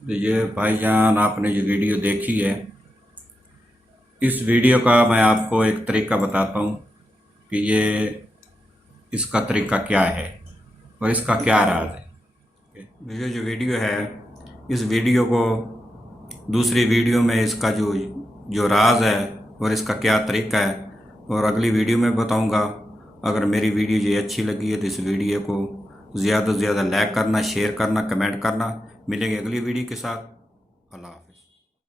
ये भाईजान आपने जो वीडियो देखी है, इस वीडियो का मैं आपको एक तरीका बताता हूँ कि ये इसका तरीका क्या है और इसका क्या राज है। ये जो वीडियो है, इस वीडियो को दूसरी वीडियो में इसका जो जो राज है और इसका क्या तरीका है और अगली वीडियो में बताऊंगा। अगर मेरी वीडियो ये अच्छी लगी है तो इस वीडियो को ज़्यादा से ज़्यादा लाइक करना, शेयर करना, कमेंट करना। मिलेंगे अगली वीडियो के साथ। अल्लाह।